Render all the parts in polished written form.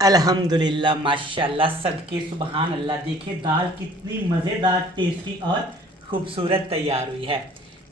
अल्हम्दुलिल्लाह माशाल्लाह सदके सुबहान अल्लाह। देखिए दाल कितनी मज़ेदार, टेस्टी और खूबसूरत तैयार हुई है।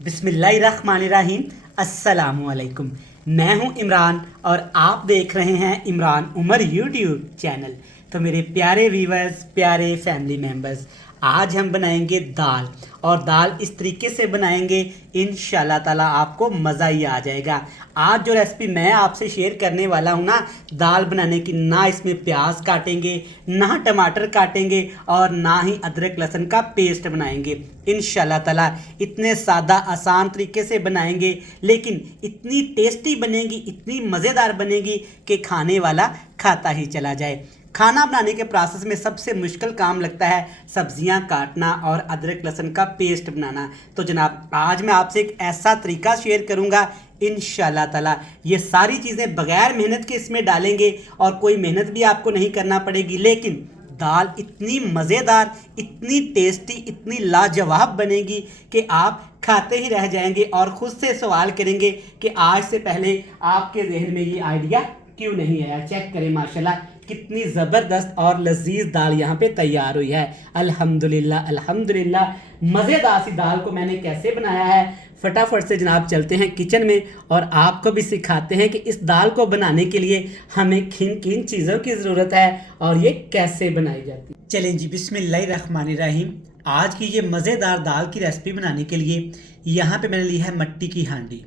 बिस्मिल्लाहिर्रहमानिर्रहीम। अस्सलामु अलैकुम। मैं हूं इमरान और आप देख रहे हैं इमरान उमर यूट्यूब चैनल। तो मेरे प्यारे व्यूवर्स, प्यारे फैमिली मेम्बर्स, आज हम बनाएंगे दाल। और दाल इस तरीके से बनाएंगे इंशाल्लाह ताला आपको मज़ा ही आ जाएगा। आज जो रेसिपी मैं आपसे शेयर करने वाला हूँ ना, दाल बनाने की, ना इसमें प्याज काटेंगे, ना टमाटर काटेंगे और ना ही अदरक लहसुन का पेस्ट बनाएंगे। इंशाल्लाह ताला इतने सादा आसान तरीके से बनाएंगे, लेकिन इतनी टेस्टी बनेगी, इतनी मज़ेदार बनेगी कि खाने वाला खाता ही चला जाए। खाना बनाने के प्रोसेस में सबसे मुश्किल काम लगता है सब्जियां काटना और अदरक लहसुन का पेस्ट बनाना। तो जनाब आज मैं आपसे एक ऐसा तरीका शेयर करूंगा, इंशाल्लाह ताला ये सारी चीज़ें बगैर मेहनत के इसमें डालेंगे और कोई मेहनत भी आपको नहीं करना पड़ेगी, लेकिन दाल इतनी मज़ेदार, इतनी टेस्टी, इतनी लाजवाब बनेगी कि आप खाते ही रह जाएंगे और ख़ुद से सवाल करेंगे कि आज से पहले आपके जहन में ये आइडिया क्यों नहीं आया। चेक करें माशाल्लाह कितनी ज़बरदस्त और लजीज दाल यहाँ पे तैयार हुई है। अल्हम्दुलिल्लाह अल्हम्दुलिल्लाह। मज़ेदार सी दाल को मैंने कैसे बनाया है, फटाफट से जनाब चलते हैं किचन में और आपको भी सिखाते हैं कि इस दाल को बनाने के लिए हमें किन किन चीज़ों की ज़रूरत है और ये कैसे बनाई जाती है। चलें जी, बिस्मिल्लाहिर्रहमानिर्रहीम। आज की ये मज़ेदार दाल की रेसिपी बनाने के लिए यहाँ पे मैंने ली है मट्टी की हांडी।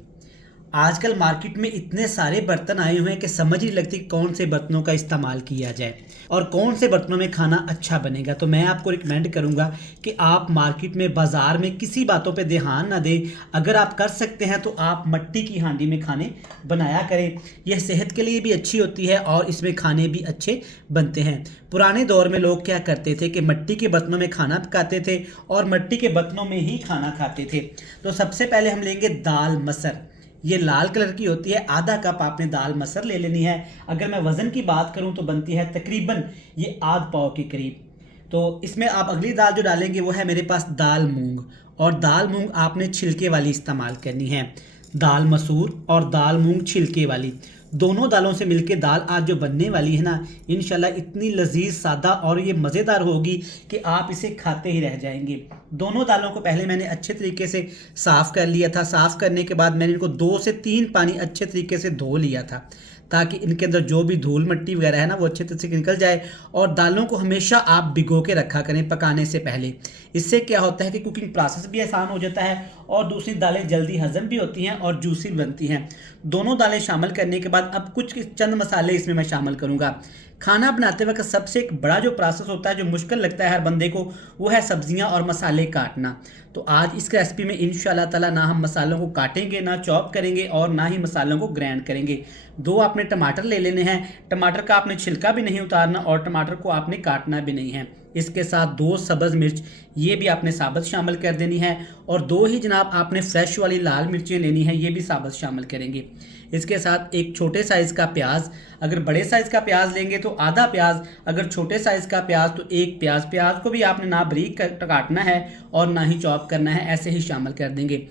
आजकल मार्केट में इतने सारे बर्तन आए हुए हैं कि समझ ही लगती कौन से बर्तनों का इस्तेमाल किया जाए और कौन से बर्तनों में खाना अच्छा बनेगा। तो मैं आपको रिकमेंड करूंगा कि आप मार्केट में, बाज़ार में किसी बातों पे ध्यान ना दें। अगर आप कर सकते हैं तो आप मट्टी की हांडी में खाने बनाया करें। यह सेहत के लिए भी अच्छी होती है और इसमें खाने भी अच्छे बनते हैं। पुराने दौर में लोग क्या करते थे कि मट्टी के बर्तनों में खाना पकाते थे और मट्टी के बर्तनों में ही खाना खाते थे। तो सबसे पहले हम लेंगे दाल मसर। ये लाल कलर की होती है। आधा कप आपने दाल मसर ले लेनी है। अगर मैं वज़न की बात करूं तो बनती है तकरीबन ये आध पाव के करीब। तो इसमें आप अगली दाल जो डालेंगे वो है मेरे पास दाल मूंग। और दाल मूंग आपने छिलके वाली इस्तेमाल करनी है। दाल मसूर और दाल मूंग छिलके वाली, दोनों दालों से मिलके दाल आज जो बनने वाली है ना, इंशाल्लाह इतनी लजीज, सादा और ये मज़ेदार होगी कि आप इसे खाते ही रह जाएंगे। दोनों दालों को पहले मैंने अच्छे तरीके से साफ़ कर लिया था। साफ़ करने के बाद मैंने इनको 2 से 3 पानी अच्छे तरीके से धो लिया था, ताकि इनके अंदर जो भी धूल मिट्टी वगैरह है ना वो अच्छे तरह से निकल जाए। और दालों को हमेशा आप भिगो के रखा करें पकाने से पहले। इससे क्या होता है कि कुकिंग प्रोसेस भी आसान हो जाता है और दूसरी दालें जल्दी हजम भी होती हैं और जूसी बनती हैं। दोनों दालें शामिल करने के बाद अब कुछ चंद मसाले इसमें मैं शामिल करूँगा। खाना बनाते वक्त सबसे एक बड़ा जो प्रोसेस होता है, जो मुश्किल लगता है हर बंदे को, वो है सब्जियां और मसाले काटना। तो आज इस रेसिपी में इंशाल्लाह ताला ना हम मसालों को काटेंगे, ना चॉप करेंगे और ना ही मसालों को ग्राइंड करेंगे। 2 आपने टमाटर ले लेने हैं। टमाटर का आपने छिलका भी नहीं उतारना और टमाटर को आपने काटना भी नहीं है। इसके साथ 2 सब्ज़ मिर्च, ये भी आपने साबुत शामिल कर देनी है। और 2 ही जनाब आपने फ्रेश वाली लाल मिर्चें लेनी है, ये भी साबुत शामिल करेंगे। इसके साथ एक छोटे साइज़ का प्याज। अगर बड़े साइज़ का प्याज लेंगे तो आधा प्याज, अगर छोटे साइज़ का प्याज तो 1 प्याज। प्याज को भी आपने ना बारीक काटना है और ना ही चॉप करना है, ऐसे ही शामिल कर देंगे।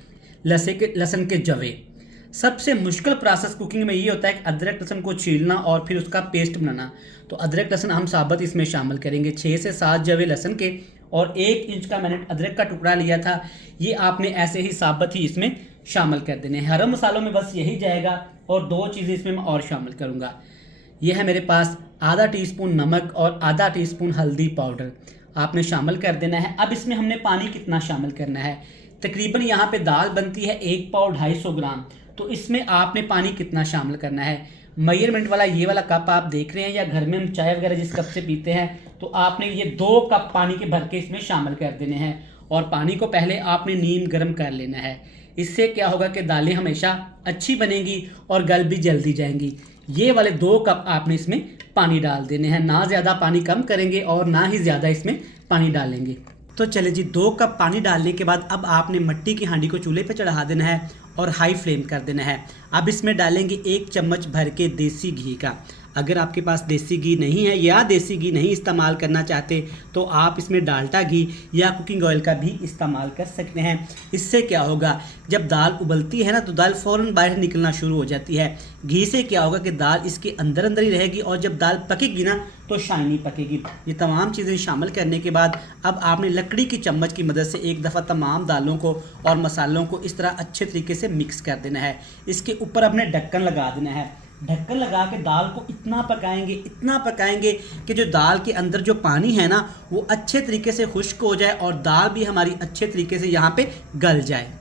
लहसुन के जवे। सबसे मुश्किल प्रोसेस कुकिंग में ये होता है कि अदरक लहसुन को छीलना और फिर उसका पेस्ट बनाना। तो अदरक लहसुन हम साबुत इसमें शामिल करेंगे। 6 से 7 जवे लहसुन के और 1 इंच का मैंने अदरक का टुकड़ा लिया था, ये आपने ऐसे ही साबुत ही इसमें शामिल कर देने हैं। हरम मसालों में बस यही जाएगा और 2 चीज़ें इसमें मैं और शामिल करूँगा। यह है मेरे पास आधा टीस्पून नमक और आधा टीस्पून हल्दी पाउडर आपने शामिल कर देना है। अब इसमें हमने पानी कितना शामिल करना है, तकरीबन यहाँ पे दाल बनती है 1 पाव 250 ग्राम। तो इसमें आपने पानी कितना शामिल करना है, मेजरमेंट वाला ये वाला कप आप देख रहे हैं, या घर में हम चाय वगैरह जिस कप से पीते हैं, तो आपने ये 2 कप पानी के भर के इसमें शामिल कर देने हैं। और पानी को पहले आपने नीम गर्म कर लेना है। इससे क्या होगा कि दालें हमेशा अच्छी बनेंगी और गल भी जल्दी जाएंगी। ये वाले 2 कप आपने इसमें पानी डाल देने हैं, ना ज़्यादा पानी कम करेंगे और ना ही ज़्यादा इसमें पानी डालेंगे। तो चले जी, 2 कप पानी डालने के बाद अब आपने मट्टी की हांडी को चूल्हे पे चढ़ा देना है और हाई फ्लेम कर देना है। अब इसमें डालेंगे 1 चम्मच भर के देसी घी का। अगर आपके पास देसी घी नहीं है या देसी घी नहीं इस्तेमाल करना चाहते तो आप इसमें डाल्डा घी या कुकिंग ऑयल का भी इस्तेमाल कर सकते हैं। इससे क्या होगा, जब दाल उबलती है ना तो दाल फ़ौरन बाहर निकलना शुरू हो जाती है। घी से क्या होगा कि दाल इसके अंदर अंदर ही रहेगी और जब दाल पकेगी ना तो शाइनी पकेगी। ये तमाम चीज़ें शामिल करने के बाद अब आपने लकड़ी की चम्मच की मदद से एक दफ़ा तमाम दालों को और मसालों को इस तरह अच्छे तरीके से मिक्स कर देना है। इसके ऊपर अपने ढक्कन लगा देना है। ढक्कन लगा के दाल को इतना पकाएंगे कि जो दाल के अंदर जो पानी है ना वो अच्छे तरीके से खुश्क हो जाए और दाल भी हमारी अच्छे तरीके से यहाँ पे गल जाए।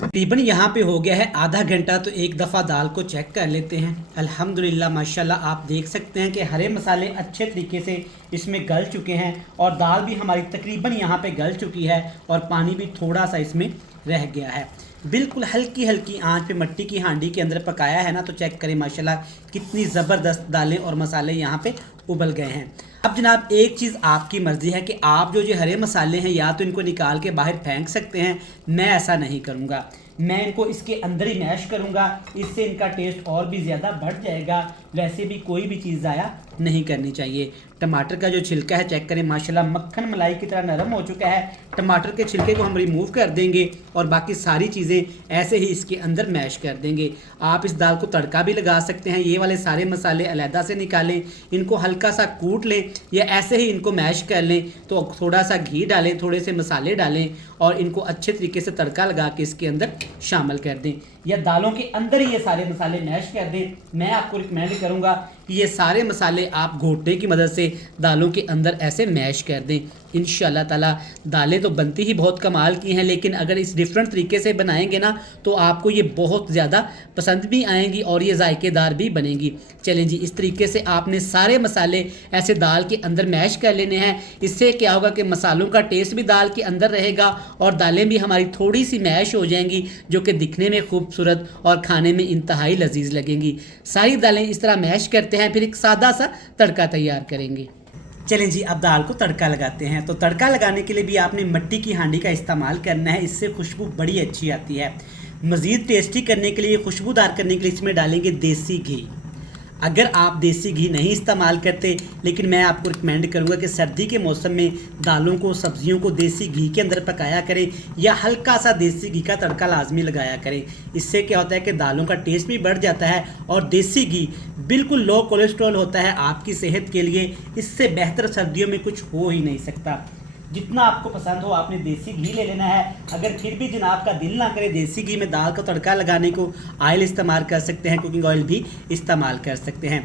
तकरीबन यहाँ पे हो गया है आधा घंटा, तो एक दफ़ा दाल को चेक कर लेते हैं। अल्हम्दुलिल्लाह माशाल्लाह आप देख सकते हैं कि हरे मसाले अच्छे तरीके से इसमें गल चुके हैं और दाल भी हमारी तकरीबन यहाँ पे गल चुकी है और पानी भी थोड़ा सा इसमें रह गया है। बिल्कुल हल्की हल्की आंच पे मट्टी की हांडी के अंदर पकाया है ना, तो चेक करें माशाल्लाह कितनी ज़बरदस्त दालें और मसाले यहाँ पे उबल गए हैं। अब जनाब एक चीज़ आपकी मर्ज़ी है कि आप जो हरे मसाले हैं या तो इनको निकाल के बाहर फेंक सकते हैं, मैं ऐसा नहीं करूँगा। मैं इनको इसके अंदर ही मैश करूँगा, इससे इनका टेस्ट और भी ज़्यादा बढ़ जाएगा। वैसे भी कोई भी चीज़ ज़ाया नहीं करनी चाहिए। टमाटर का जो छिलका है चेक करें माशाल्लाह मक्खन मलाई की तरह नरम हो चुका है। टमाटर के छिलके को हम रिमूव कर देंगे और बाकी सारी चीज़ें ऐसे ही इसके अंदर मैश कर देंगे। आप इस दाल को तड़का भी लगा सकते हैं। ये वाले सारे मसाले अलहदा से निकालें, इनको हल्का सा कूट लें या ऐसे ही इनको मैश कर लें, तो थोड़ा सा घी डालें, थोड़े से मसाले डालें और इनको अच्छे तरीके से तड़का लगा के इसके अंदर शामिल कर दें या दालों के अंदर ही ये सारे मसाले मैश कर दें। मैं आपको रिकमेंड करूँगा कि ये सारे मसाले आप घोटने की मदद से दालों के अंदर ऐसे मैश कर दें। इंशाल्लाह ताला दालें तो बनती ही बहुत कमाल की हैं, लेकिन अगर इस डिफरेंट तरीके से बनाएंगे ना तो आपको ये बहुत ज़्यादा पसंद भी आएंगी और ये जायकेदार भी बनेंगी। चलें जी, इस तरीके से आपने सारे मसाले ऐसे दाल के अंदर मैश कर लेने हैं। इससे क्या होगा कि मसालों का टेस्ट भी दाल के अंदर रहेगा और दालें भी हमारी थोड़ी सी मैश हो जाएंगी, जो कि दिखने में खूबसूरत और खाने में इंतहाई लजीज लगेंगी। सारी दालें इस तरह मैश करते हैं, फिर एक सादा सा तड़का तैयार करेंगे। चलें जी, अब दाल को तड़का लगाते हैं। तो तड़का लगाने के लिए भी आपने मिट्टी की हांडी का इस्तेमाल करना है, इससे खुशबू बड़ी अच्छी आती है। मज़ीद टेस्टी करने के लिए, खुशबूदार करने के लिए इसमें डालेंगे देसी घी। अगर आप देसी घी नहीं इस्तेमाल करते, लेकिन मैं आपको रिकमेंड करूंगा कि सर्दी के मौसम में दालों को, सब्जियों को देसी घी के अंदर पकाया करें या हल्का सा देसी घी का तड़का लाजमी लगाया करें। इससे क्या होता है कि दालों का टेस्ट भी बढ़ जाता है और देसी घी बिल्कुल लो कोलेस्ट्रॉल होता है आपकी सेहत के लिए। इससे बेहतर सर्दियों में कुछ हो ही नहीं सकता। जितना आपको पसंद हो आपने देसी घी ले लेना है। अगर फिर भी जनाब का दिल ना करे देसी घी में दाल का तड़का लगाने को, ऑयल इस्तेमाल कर सकते हैं, कुकिंग ऑयल भी इस्तेमाल कर सकते हैं।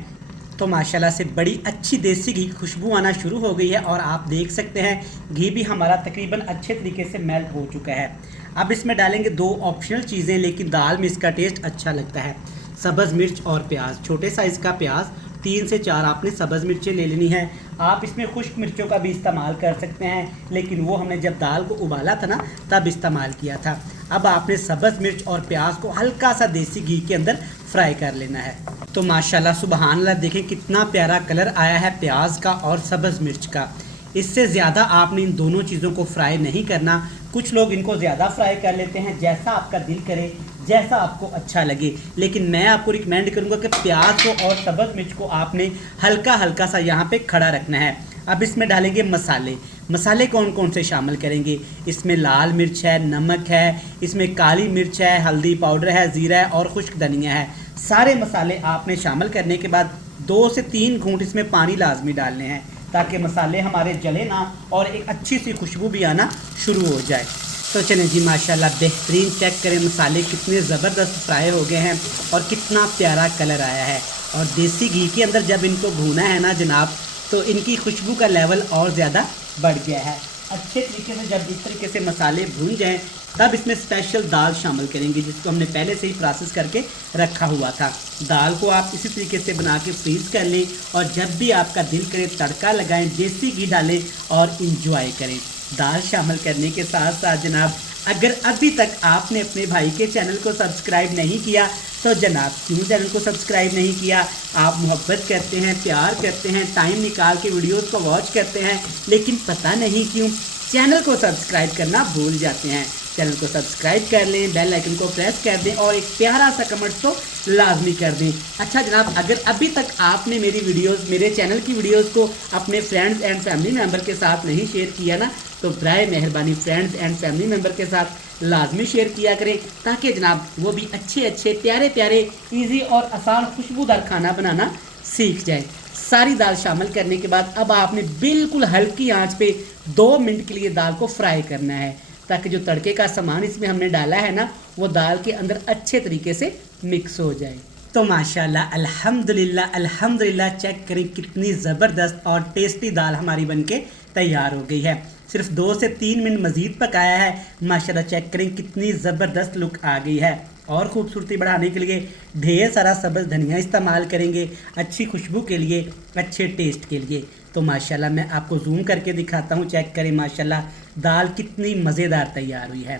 तो माशाल्लाह से बड़ी अच्छी देसी घी की खुशबू आना शुरू हो गई है और आप देख सकते हैं घी भी हमारा तकरीबन अच्छे तरीके से मेल्ट हो चुका है। अब इसमें डालेंगे दो ऑप्शनल चीज़ें, लेकिन दाल में इसका टेस्ट अच्छा लगता है। सब्ज़ मिर्च और प्याज, छोटे साइज़ का प्याज 3 से 4 आपने सब्ज़ मिर्चें ले लेनी है। आप इसमें खुश्क मिर्चों का भी इस्तेमाल कर सकते हैं, लेकिन वो हमने जब दाल को उबाला था ना तब इस्तेमाल किया था। अब आपने सब्ज़ मिर्च और प्याज को हल्का सा देसी घी के अंदर फ्राई कर लेना है। तो माशाल्लाह सुबहान अल्लाह, देखें कितना प्यारा कलर आया है प्याज का और सब्ज़ मिर्च का। इससे ज़्यादा आपने इन दोनों चीज़ों को फ्राई नहीं करना। कुछ लोग इनको ज़्यादा फ्राई कर लेते हैं, जैसा आपका दिल करे, जैसा आपको अच्छा लगे, लेकिन मैं आपको रिकमेंड करूंगा कि प्याज को और सब्ज़ मिर्च को आपने हल्का हल्का सा यहाँ पे खड़ा रखना है। अब इसमें डालेंगे मसाले। मसाले कौन कौन से शामिल करेंगे? इसमें लाल मिर्च है, नमक है, इसमें काली मिर्च है, हल्दी पाउडर है, ज़ीरा है और खुश्क धनिया है। सारे मसाले आपने शामिल करने के बाद 2 से 3 घूंट इसमें पानी लाजमी डालने हैं ताकि मसाले हमारे जले ना और एक अच्छी सी खुशबू भी आना शुरू हो जाए। तो चलें जी, माशाल्लाह बेहतरीन, चेक करें मसाले कितने ज़बरदस्त फ्राई हो गए हैं और कितना प्यारा कलर आया है। और देसी घी के अंदर जब इनको भूना है ना जनाब, तो इनकी खुशबू का लेवल और ज़्यादा बढ़ गया है। अच्छे तरीके से जब इस तरीके से मसाले भून जाएँ तब इसमें स्पेशल दाल शामिल करेंगे, जिसको हमने पहले से ही प्रोसेस करके रखा हुआ था। दाल को आप इसी तरीके से बना के फ्रीज़ कर लें और जब भी आपका दिल करे तड़का लगाएं, देसी घी डालें और इंजॉय करें। दाल शामिल करने के साथ साथ जनाब, अगर अभी तक आपने अपने भाई के चैनल को सब्सक्राइब नहीं किया तो जनाब क्यों चैनल को सब्सक्राइब नहीं किया? आप मोहब्बत करते हैं, प्यार करते हैं, टाइम निकाल के वीडियोस को वॉच करते हैं, लेकिन पता नहीं क्यों चैनल को सब्सक्राइब करना भूल जाते हैं। चैनल को सब्सक्राइब कर लें, बेल आइकन को प्रेस कर दें और एक प्यारा सा कमेंट तो लाजमी कर दें। अच्छा जनाब, अगर अभी तक आपने मेरी वीडियोस, मेरे चैनल की वीडियोस को अपने फ्रेंड्स एंड फैमिली मेम्बर के साथ नहीं शेयर किया ना, तो बराए मेहरबानी फ्रेंड्स एंड फैमिली मेम्बर के साथ लाजमी शेयर किया करें, ताकि जनाब वो भी अच्छे अच्छे प्यारे प्यारे ईजी और आसान खुशबूदार खाना बनाना सीख जाए। सारी दाल शामिल करने के बाद अब आपने बिल्कुल हल्की आंच पे 2 मिनट के लिए दाल को फ्राई करना है, ताकि जो तड़के का सामान इसमें हमने डाला है ना, वो दाल के अंदर अच्छे तरीके से मिक्स हो जाए। तो माशाल्लाह अल्हम्दुलिल्लाह अल्हम्दुलिल्लाह, चेक करें कितनी ज़बरदस्त और टेस्टी दाल हमारी बनके तैयार हो गई है। सिर्फ 2 से 3 मिनट मज़ीद पकाया है, माशाल्लाह चेक करें कितनी ज़बरदस्त लुक आ गई है। और ख़ूबसूरती बढ़ाने के लिए ढेर सारा सब्ज़ धनिया इस्तेमाल करेंगे, अच्छी खुशबू के लिए, अच्छे टेस्ट के लिए। तो माशाल्लाह मैं आपको जूम करके दिखाता हूँ, चेक करें माशाल्लाह दाल कितनी मज़ेदार तैयार हुई है।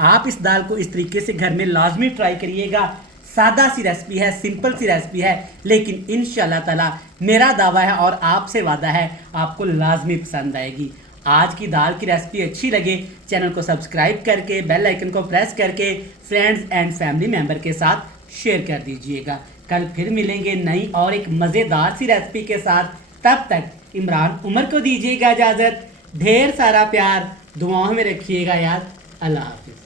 आप इस दाल को इस तरीके से घर में लाजमी ट्राई करिएगा। सादा सी रेसिपी है, सिंपल सी रेसिपी है, लेकिन इंशाल्लाह ताला मेरा दावा है और आपसे वादा है आपको लाजमी पसंद आएगी। आज की दाल की रेसिपी अच्छी लगे, चैनल को सब्सक्राइब करके बेल आइकन को प्रेस करके फ्रेंड्स एंड फैमिली मेम्बर के साथ शेयर कर दीजिएगा। कल फिर मिलेंगे नई और एक मज़ेदार सी रेसिपी के साथ। तब तक इमरान उमर को दीजिएगा इजाज़त। ढेर सारा प्यार दुआओं में रखिएगा याद। अल्लाह हाफिज़।